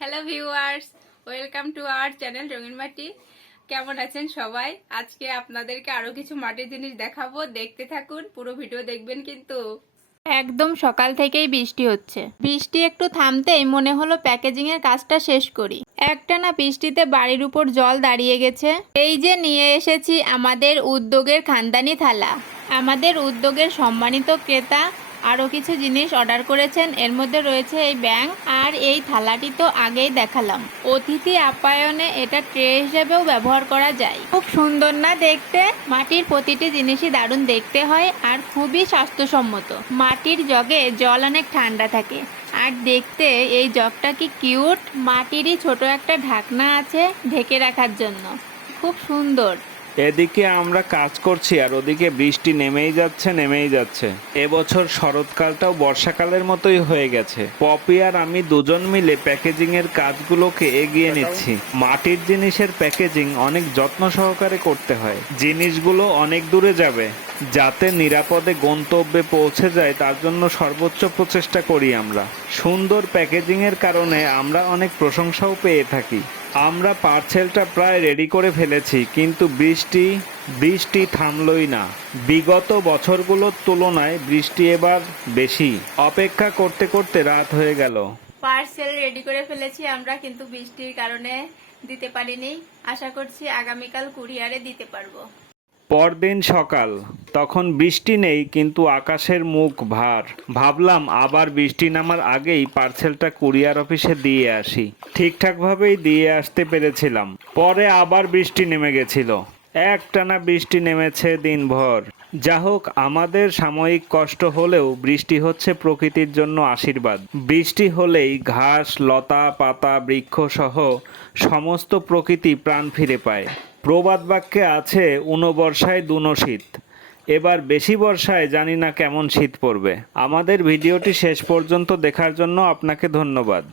Hello viewers, welcome to our channel রঙিন মাটি। কেমন আছেন সবাই? আজকে আপনাদেরকে আরো কিছু মাটির জিনিস দেখাবো, দেখতে থাকুন, পুরো ভিডিও দেখবেন কিন্তু। একদম সকাল থেকেই বৃষ্টি হচ্ছে। বৃষ্টি একটু থামতেই মনে হলো প্যাকেজিং এর কাজটা শেষ করি। একটানা বৃষ্টিতে বাড়ির উপর জল দাঁড়িয়ে গেছে। এই যে নিয়ে এসেছি আমাদের উদ্যোগের খানদানি থালা। আমাদের উদ্যোগের সম্মানিত ক্রেতা আরও কিছু জিনিস অর্ডার করেছেন, এর মধ্যে রয়েছে এই ব্যাঙ আর এই থালাটি তো আগেই দেখালাম। অতিথি আপ্যায়নে এটা ট্রে হিসেবেও ব্যবহার করা যায়। খুব সুন্দর না দেখতে? মাটির প্রতিটি জিনিসই দারুণ দেখতে হয় আর খুবই স্বাস্থ্যসম্মত। মাটির জগে জল অনেক ঠান্ডা থাকে আর দেখতে এই জগটা কি কিউট। মাটিরই ছোট একটা ঢাকনা আছে ঢেকে রাখার জন্য, খুব সুন্দর। এদিকে আমরা কাজ করছি আর ওদিকে বৃষ্টি নেমেই যাচ্ছে। এবছর শরৎকালটাও বর্ষাকালের মতোই হয়ে গেছে। পপি আর আমি দুজন মিলে প্যাকেজিং এর কাজগুলোকে এগিয়ে নিচ্ছি। মাটির জিনিসের প্যাকেজিং অনেক যত্ন সহকারে করতে হয়। জিনিসগুলো অনেক দূরে যাবে, যাতে নিরাপদে গন্তব্যে পৌঁছে যায় তার জন্য সর্বোচ্চ প্রচেষ্টা করি আমরা। সুন্দর প্যাকেজিং এর কারণে আমরা অনেক প্রশংসাও পেয়ে থাকি। আমরা পার্সেলটা প্রায় রেডি করে ফেলেছি, কিন্তু বৃষ্টি থামলই না। বিগত বছরগুলোর তুলনায় বৃষ্টি এবার বেশি। অপেক্ষা করতে করতে রাত হয়ে গেল। পার্সেল রেডি করে ফেলেছি আমরা, কিন্তু বৃষ্টির কারণে দিতে পারিনি। আশা করছি আগামীকাল কুরিয়ারে দিতে পারবো। পরদিন সকাল, তখন বৃষ্টি নেই, কিন্তু আকাশের মুখ ভার। ভাবলাম আবার বৃষ্টি নামার আগেই পার্সেলটা কুরিয়ার অফিসে দিয়ে আসি। ঠিকঠাকভাবেই দিয়ে আসতে পেরেছিলাম। পরে আবার বৃষ্টি নেমে গেছিল। একটানা বৃষ্টি নেমেছে দিনভর। যা হোক, আমাদের সাময়িক কষ্ট হলেও বৃষ্টি হচ্ছে প্রকৃতির জন্য আশীর্বাদ। বৃষ্টি হলেই ঘাস, লতা, পাতা, বৃক্ষ সহ সমস্ত প্রকৃতি প্রাণ ফিরে পায়। প্রবাদ বাক্যে আছে, বর্ষায় দুনো শীত। এবার বেশি বর্ষায় জানি না কেমন শীত পড়বে। আমাদের ভিডিওটি শেষ পর্যন্ত দেখার জন্য আপনাকে ধন্যবাদ।